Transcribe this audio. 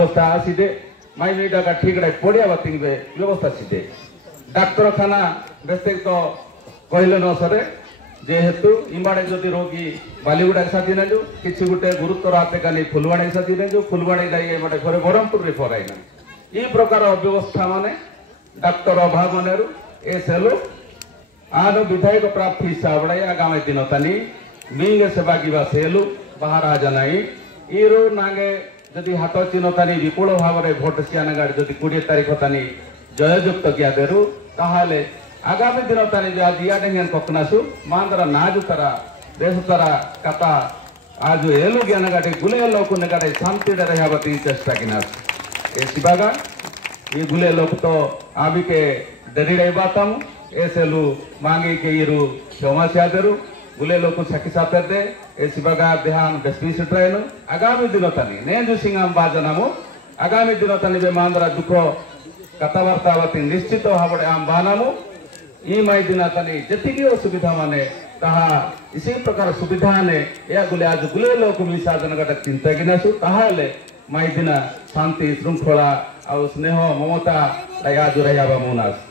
व्यवस्था आसीदे माई मीडा का ठीक रे पड़िया बाती व्यवस्था सीधे डाक्तरखाना बेस्ते तो कहले न सरे जेहेतु इमाड़े जदि रोगी बालीगुड़ा साथी ना किसी गोटे गुरुतर हाथे कानी फुलवाणी साथी ना फुलवाणी इमाड़े घरे ब्रह्मपुर रे फराइना ये प्रकार अव्यवस्था माने डाक्तर अभाव मन ए सेलु आन विधायक प्रार्थी हिसाब आगामी दिन तनी मींगे सेवा गिवा सेलु बाहर आ जानाई इरो नागे जदि हाथ चिन्ह तानी विपुल भाव में भोट सियानगाड़ जदि 20 तारीख तानी जययुक्त किया देरु ताहाले आगामी दिन तानी जो आज इयाडेंगन कोकनासु मांदरा नाजु तरा देश तरा कथा आज एलु ज्ञानगाटे गुले लोक नगाटे शांति रहया बती चेष्टा किनास ए सिबागा ये गुले लोक तो आबी के डेरी रे बातम एसेलु मांगी के इरु समस्या देरु गुले लोक सखी साथे दे ए सिबागा देहान बेस्मी सिट्रायनु आगामी दिन तानी ने जो सिंगाम बाजनामु आगामी दिन तानी बे मांदरा दुख कथावार्ता बती निश्चित भाव आम बानामु ई माई दिन तानी जतिकी असुविधा माने ताहा इसी प्रकार सुविधा ने या गुले आज गुले लोक मिसा जनगट चिंता गिनासु ताहाले माई दिन शांति श्रृंखला और स्नेह ममता आज रहा मुनास